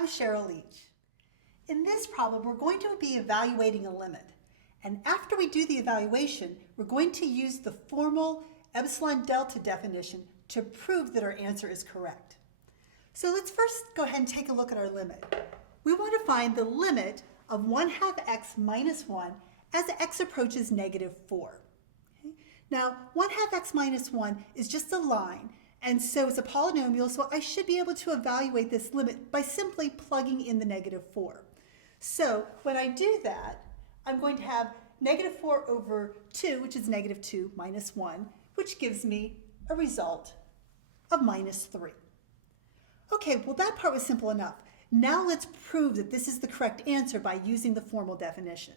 I'm Cheryl Leach. In this problem, we're going to be evaluating a limit. And after we do the evaluation, we're going to use the formal epsilon delta definition to prove that our answer is correct. So let's first go ahead and take a look at our limit. We want to find the limit of 1/2 x minus 1 as x approaches -4. Okay? Now, 1/2 x minus 1 is just a line, and so it's a polynomial, so I should be able to evaluate this limit by simply plugging in the -4. So when I do that, I'm going to have -4 over 2, which is -2 minus 1, which gives me a result of -3. Okay, well that part was simple enough. Now let's prove that this is the correct answer by using the formal definition.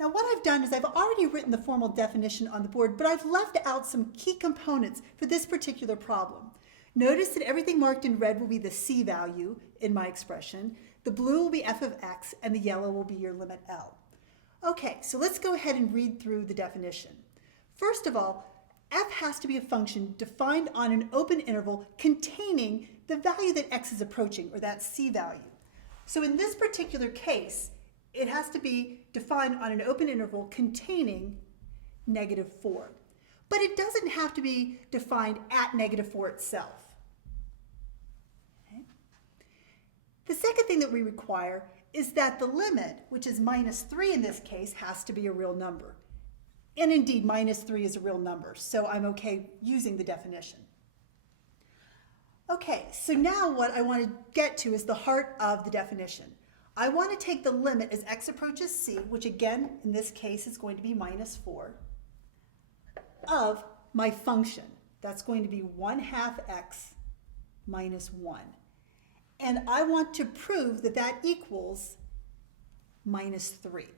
Now what I've done is I've already written the formal definition on the board, but I've left out some key components for this particular problem. Notice that everything marked in red will be the C value in my expression, the blue will be f of x, and the yellow will be your limit L. Okay, so let's go ahead and read through the definition. First of all, f has to be a function defined on an open interval containing the value that x is approaching, or that C value. So in this particular case, it has to be defined on an open interval containing -4. But it doesn't have to be defined at -4 itself. Okay. The second thing that we require is that the limit, which is -3 in this case, has to be a real number. And indeed, -3 is a real number, so I'm okay using the definition. Okay, so now what I want to get to is the heart of the definition. I want to take the limit as x approaches c, which again, in this case, is going to be -4, of my function. That's going to be 1/2 x minus 1. And I want to prove that that equals -3.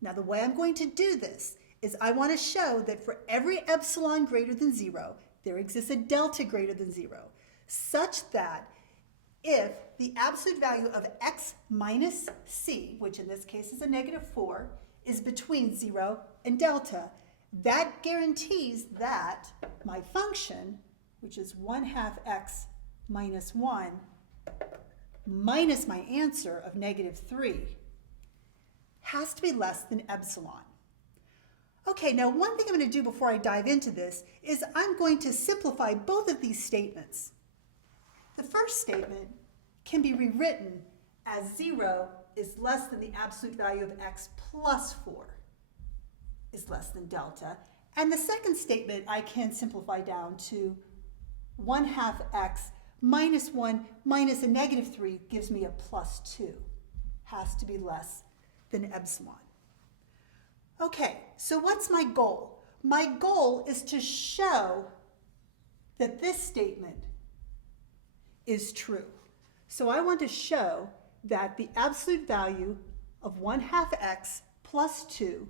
Now the way I'm going to do this is I want to show that for every epsilon greater than 0, there exists a delta greater than 0, such that if the absolute value of x minus c, which in this case is a -4, is between 0 and delta, that guarantees that my function, which is 1/2 x minus 1, minus my answer of -3, has to be less than epsilon. Okay, now one thing I'm going to do before I dive into this is I'm going to simplify both of these statements. The first statement can be rewritten as 0 is less than the absolute value of x plus 4 is less than delta. And the second statement I can simplify down to 1/2 x minus 1 minus a -3 gives me a +2. Has to be less than epsilon. Okay, so what's my goal? My goal is to show that this statement is true. So I want to show that the absolute value of 1/2 x plus 2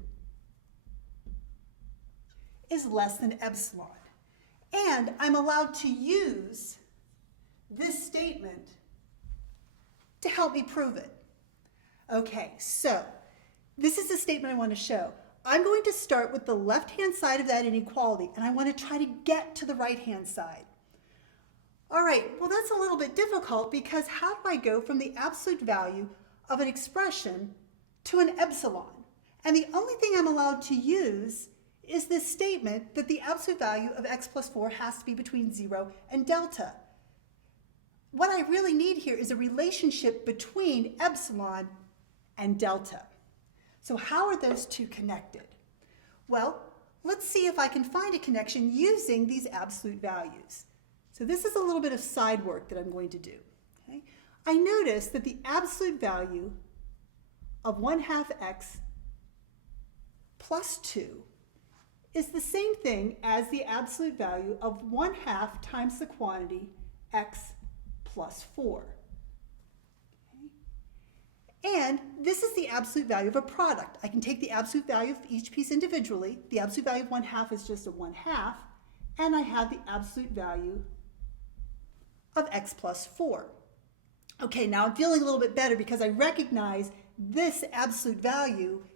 is less than epsilon. And I'm allowed to use this statement to help me prove it. Okay, so this is the statement I want to show. I'm going to start with the left-hand side of that inequality, and I want to try to get to the right-hand side. All right, well that's a little bit difficult because how do I go from the absolute value of an expression to an epsilon? And the only thing I'm allowed to use is this statement that the absolute value of x plus 4 has to be between 0 and delta. What I really need here is a relationship between epsilon and delta. So how are those two connected? Well, let's see if I can find a connection using these absolute values. So this is a little bit of side work that I'm going to do. Okay? I notice that the absolute value of 1/2 x plus 2 is the same thing as the absolute value of 1/2 times the quantity x plus 4. And this is the absolute value of a product. I can take the absolute value of each piece individually. The absolute value of 1/2 is just a 1/2, and I have the absolute value of x plus 4. Okay, now I'm feeling a little bit better because I recognize this absolute value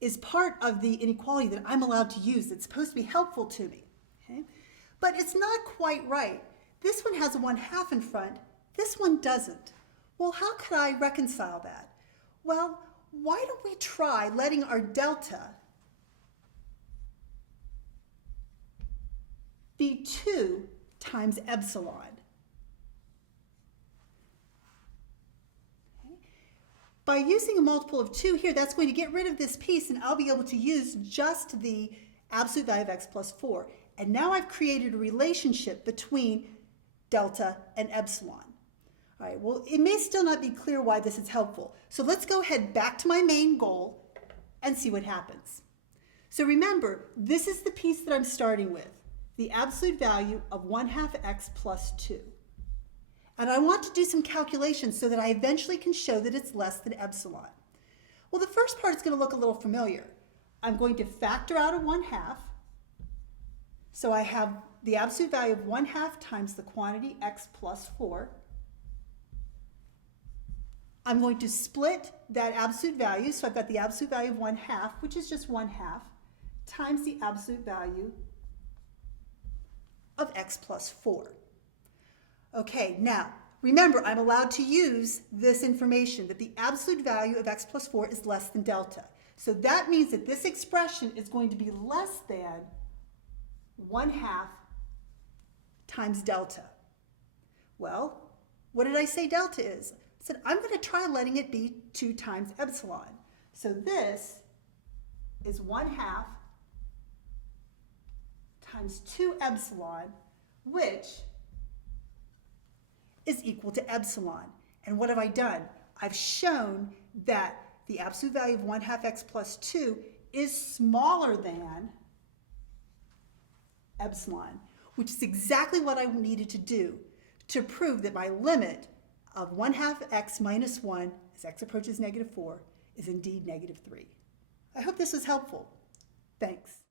is part of the inequality that I'm allowed to use. It's supposed to be helpful to me. Okay? But it's not quite right. This one has a 1/2 in front. This one doesn't. Well, how could I reconcile that? Well, why don't we try letting our delta be 2 times epsilon? Okay. By using a multiple of 2 here, that's going to get rid of this piece, and I'll be able to use just the absolute value of x plus 4. And now I've created a relationship between delta and epsilon. All right, well, it may still not be clear why this is helpful. So let's go ahead back to my main goal and see what happens. So remember, this is the piece that I'm starting with, the absolute value of 1/2 x plus 2. And I want to do some calculations so that I eventually can show that it's less than epsilon. Well, the first part is going to look a little familiar. I'm going to factor out a 1/2. So I have the absolute value of 1/2 times the quantity x plus 4. I'm going to split that absolute value, so I've got the absolute value of 1/2, which is just 1/2, times the absolute value of x plus 4. Okay, now, remember, I'm allowed to use this information, that the absolute value of x plus 4 is less than delta. So that means that this expression is going to be less than 1/2 times delta. Well, what did I say delta is? I said I'm going to try letting it be 2 times epsilon. So this is 1/2 times 2 epsilon, which is equal to epsilon. And what have I done? I've shown that the absolute value of 1/2 x plus 2 is smaller than epsilon, which is exactly what I needed to do to prove that my limit of 1/2 x minus 1 as x approaches -4 is indeed -3. I hope this was helpful. Thanks.